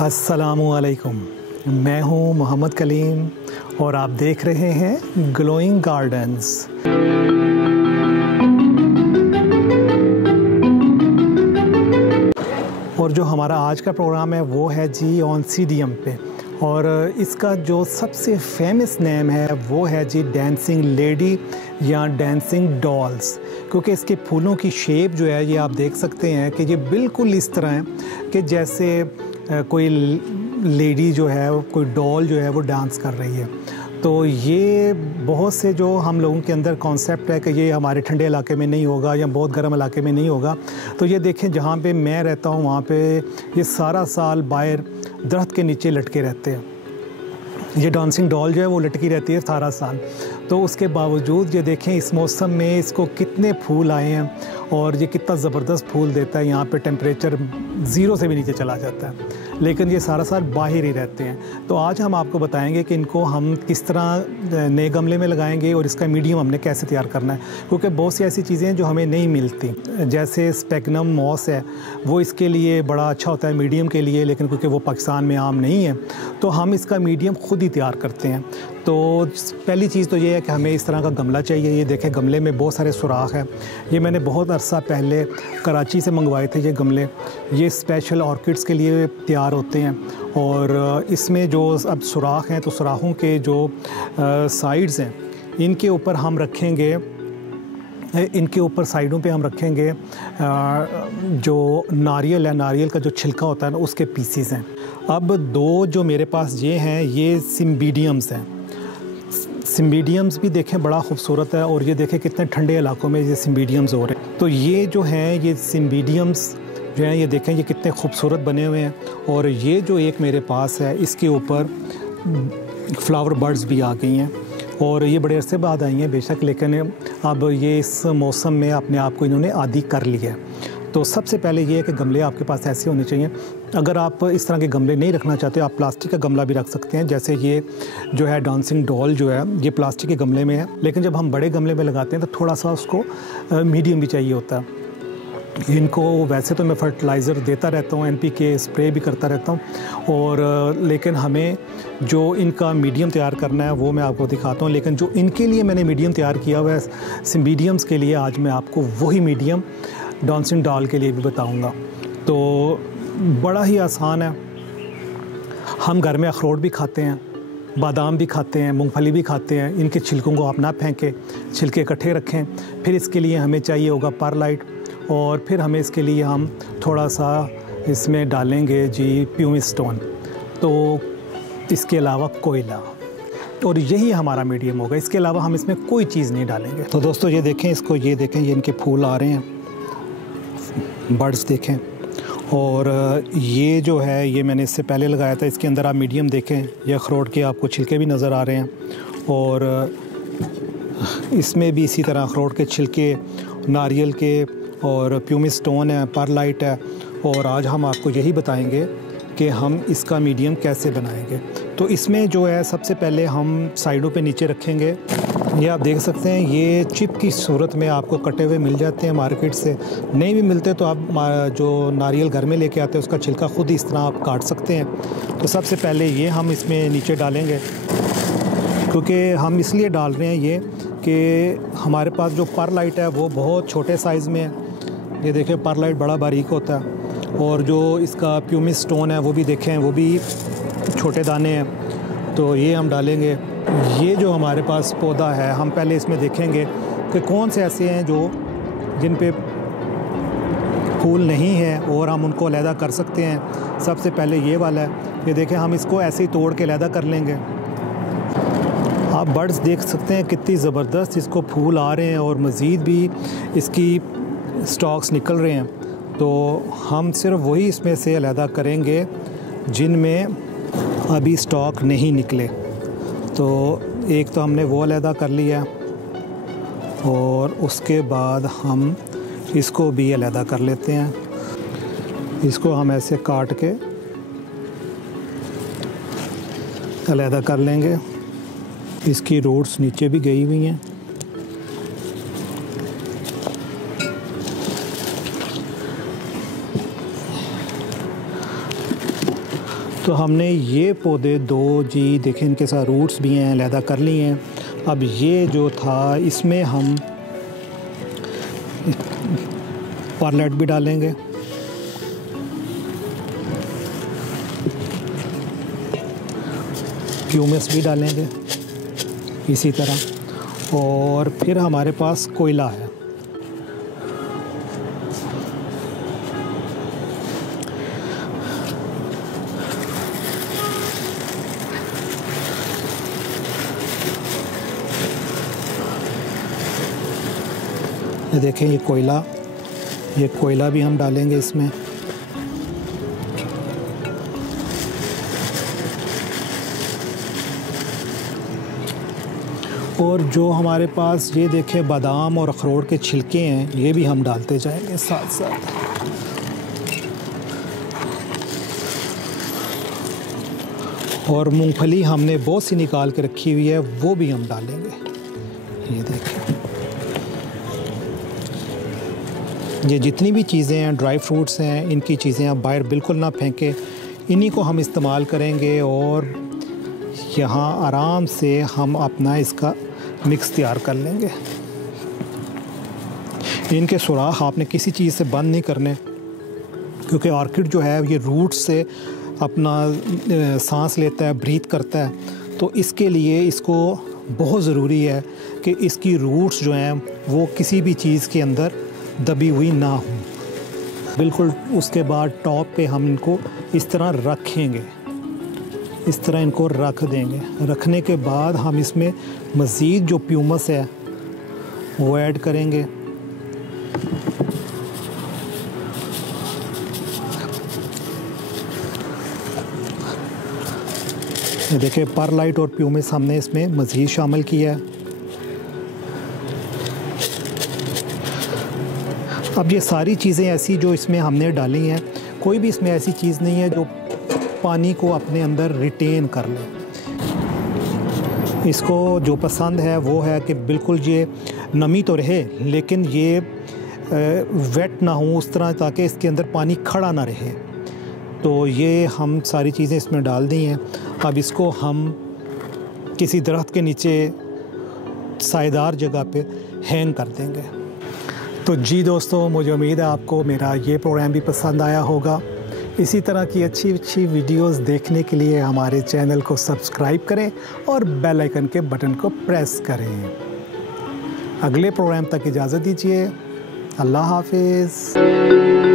अस्सलामुअलैकुम। मैं हूं मोहम्मद कलीम और आप देख रहे हैं ग्लोइंग गार्डन्स। और जो हमारा आज का प्रोग्राम है वो है जी ऑन्सीडियम पे, और इसका जो सबसे फेमस नेम है वो है जी डांसिंग लेडी या डांसिंग डॉल्स, क्योंकि इसके फूलों की शेप जो है ये आप देख सकते हैं कि ये बिल्कुल इस तरह है कि जैसे कोई लेडी जो है, कोई डॉल जो है वो डांस कर रही है। तो ये बहुत से जो हम लोगों के अंदर कॉन्सेप्ट है कि ये हमारे ठंडे इलाके में नहीं होगा या बहुत गर्म इलाके में नहीं होगा। तो ये देखें, जहाँ पे मैं रहता हूँ वहाँ पे ये सारा साल बाहर दरख्त के नीचे लटके रहते हैं। ये डांसिंग डॉल जो है वो लटकी रहती है सारा साल। तो उसके बावजूद ये देखें इस मौसम में इसको कितने फूल आए हैं और ये कितना ज़बरदस्त फूल देता है। यहाँ पे टेम्परेचर 0 से भी नीचे चला जाता है, लेकिन ये सारा साल बाहर ही रहते हैं। तो आज हम आपको बताएंगे कि इनको हम किस तरह नए गमले में लगाएंगे और इसका मीडियम हमने कैसे तैयार करना है, क्योंकि बहुत सी ऐसी चीज़ें हैं जो हमें नहीं मिलती। जैसे स्पेगनम मॉस है, वो इसके लिए बड़ा अच्छा होता है मीडियम के लिए, लेकिन क्योंकि वो पाकिस्तान में आम नहीं है तो हम इसका मीडियम खुद ही तैयार करते हैं। तो पहली चीज़ तो ये है कि हमें इस तरह का गमला चाहिए। ये देखें, गमले में बहुत सारे सुराख हैं। ये मैंने बहुत अरसा पहले कराची से मंगवाए थे ये गमले। ये स्पेशल ऑर्किड्स के लिए तैयार होते हैं, और इसमें जो अब सुराख हैं तो सुराखों के जो साइड्स हैं इनके ऊपर हम रखेंगे, इनके ऊपर साइडों पे हम रखेंगे जो नारियल है, नारियल का जो छिलका होता है ना, उसके पीसीस हैं। अब दो जो मेरे पास ये हैं ये सिम्बीडियम्स हैं। सिम्बीडियम्स भी देखें बड़ा खूबसूरत है, और ये देखें कितने ठंडे इलाकों में ये सिम्बीडियम्स हो रहे हैं। तो ये जो हैं ये सिम्बीडियम्स जो हैं, ये देखें ये कितने खूबसूरत बने हुए हैं। और ये जो एक मेरे पास है इसके ऊपर फ्लावर बर्ड्स भी आ गई हैं, और ये बड़े अरसे बाद आई हैं बेशक, लेकिन अब ये इस मौसम में अपने आप को इन्होंने आदी कर लिया है। तो सबसे पहले ये है कि गमले आपके पास ऐसे होने चाहिए। अगर आप इस तरह के गमले नहीं रखना चाहते, आप प्लास्टिक का गमला भी रख सकते हैं। जैसे ये जो है डांसिंग डॉल जो है ये प्लास्टिक के गमले में है, लेकिन जब हम बड़े गमले में लगाते हैं तो थोड़ा सा उसको मीडियम भी चाहिए होता है। इनको वैसे तो मैं फर्टिलाइज़र देता रहता हूँ, NPK स्प्रे भी करता रहता हूँ, और लेकिन हमें जो इनका मीडियम तैयार करना है वो मैं आपको दिखाता हूँ। लेकिन जो इनके लिए मैंने मीडियम तैयार किया हुआ है सिम्बीडियम्स के लिए, आज मैं आपको वही मीडियम डांसिंग डॉल के लिए भी बताऊँगा। तो बड़ा ही आसान है। हम घर में अखरोट भी खाते हैं, बादाम भी खाते हैं, मूंगफली भी खाते हैं। इनके छिलकों को आप ना फेंकें, छिलके इकट्ठे रखें। फिर इसके लिए हमें चाहिए होगा परलाइट, और फिर हमें इसके लिए हम थोड़ा सा इसमें डालेंगे जी प्यूमिस स्टोन, तो इसके अलावा कोयला, और यही हमारा मीडियम होगा। इसके अलावा हम इसमें कोई चीज़ नहीं डालेंगे। तो दोस्तों ये देखें, इसको ये देखें, ये इनके फूल आ रहे हैं, बर्ड्स देखें। और ये जो है ये मैंने इससे पहले लगाया था, इसके अंदर आप मीडियम देखें, ये अखरोट के आपको छिलके भी नज़र आ रहे हैं, और इसमें भी इसी तरह अखरोट के छिलके, नारियल के, और प्यूमिस स्टोन है, परलाइट है। और आज हम आपको यही बताएंगे कि हम इसका मीडियम कैसे बनाएंगे। तो इसमें जो है सबसे पहले हम साइडों पे नीचे रखेंगे। ये आप देख सकते हैं, ये चिप की सूरत में आपको कटे हुए मिल जाते हैं मार्केट से। नहीं भी मिलते तो आप जो नारियल घर में लेके आते हैं उसका छिलका खुद ही इस तरह आप काट सकते हैं। तो सबसे पहले ये हम इसमें नीचे डालेंगे, क्योंकि हम इसलिए डाल रहे हैं ये कि हमारे पास जो परलाइट है वो बहुत छोटे साइज़ में है। ये देखें, परलाइट बड़ा बारीक होता है, और जो इसका प्यूमिस स्टोन है वो भी देखें, वो भी छोटे दाने हैं। तो ये हम डालेंगे। ये जो हमारे पास पौधा है, हम पहले इसमें देखेंगे कि कौन से ऐसे हैं जो जिन पे फूल नहीं है और हम उनको अलहदा कर सकते हैं। सबसे पहले ये वाला है, ये देखें, हम इसको ऐसे ही तोड़ के अलहदा कर लेंगे। आप बर्ड्स देख सकते हैं कितनी ज़बरदस्त इसको फूल आ रहे हैं, और मज़ीद भी इसकी स्टॉक्स निकल रहे हैं। तो हम सिर्फ वही इसमें से अलहदा करेंगे जिनमें अभी स्टॉक नहीं निकले। तो एक तो हमने वो अलहदा कर लिया, और उसके बाद हम इसको भी अलहदा कर लेते हैं। इसको हम ऐसे काट के अलहदा कर लेंगे। इसकी रूट्स नीचे भी गई हुई हैं। तो हमने ये पौधे दो जी देखें, इनके साथ रूट्स भी हैं, अलहदा कर लिए हैं। अब ये जो था इसमें हम परलेट भी डालेंगे, प्यूमिस भी डालेंगे इसी तरह। और फिर हमारे पास कोयला है, ये देखें ये कोयला भी हम डालेंगे इसमें। और जो हमारे पास ये देखें बादाम और अखरोट के छिलके हैं, ये भी हम डालते जाएंगे साथ साथ। और मूंगफली हमने बहुत सी निकाल के रखी हुई है, वो भी हम डालेंगे। ये देखें, ये जितनी भी चीज़ें हैं, ड्राई फ्रूट्स हैं, इनकी चीज़ें आप बाहर बिल्कुल ना फेंकें, इन्हीं को हम इस्तेमाल करेंगे। और यहाँ आराम से हम अपना इसका मिक्स तैयार कर लेंगे। इनके सुराख आपने किसी चीज़ से बंद नहीं करने, क्योंकि ऑर्किड जो है ये रूट से अपना सांस लेता है, ब्रीथ करता है। तो इसके लिए इसको बहुत ज़रूरी है कि इसकी रूट्स जो हैं वो किसी भी चीज़ के अंदर दबी हुई ना हो बिल्कुल। उसके बाद टॉप पे हम इनको इस तरह रखेंगे, इस तरह इनको रख देंगे। रखने के बाद हम इसमें मज़ीद जो प्यूमस है वो ऐड करेंगे। ये देखिए परलाइट और प्यूमिस हमने इसमें मज़ीद शामिल किया है। अब ये सारी चीज़ें ऐसी जो इसमें हमने डाली हैं, कोई भी इसमें ऐसी चीज़ नहीं है जो पानी को अपने अंदर रिटेन कर ले। इसको जो पसंद है वो है कि बिल्कुल ये नमी तो रहे लेकिन ये वेट ना हो उस तरह, ताकि इसके अंदर पानी खड़ा ना रहे। तो ये हम सारी चीज़ें इसमें डाल दी हैं। अब इसको हम किसी दरख्त के नीचे सायेदार जगह पे हैंग कर देंगे। तो जी दोस्तों, मुझे उम्मीद है आपको मेरा ये प्रोग्राम भी पसंद आया होगा। इसी तरह की अच्छी अच्छी वीडियोस देखने के लिए हमारे चैनल को सब्सक्राइब करें और बेल आइकन के बटन को प्रेस करें। अगले प्रोग्राम तक इजाज़त दीजिए। अल्लाह हाफिज़।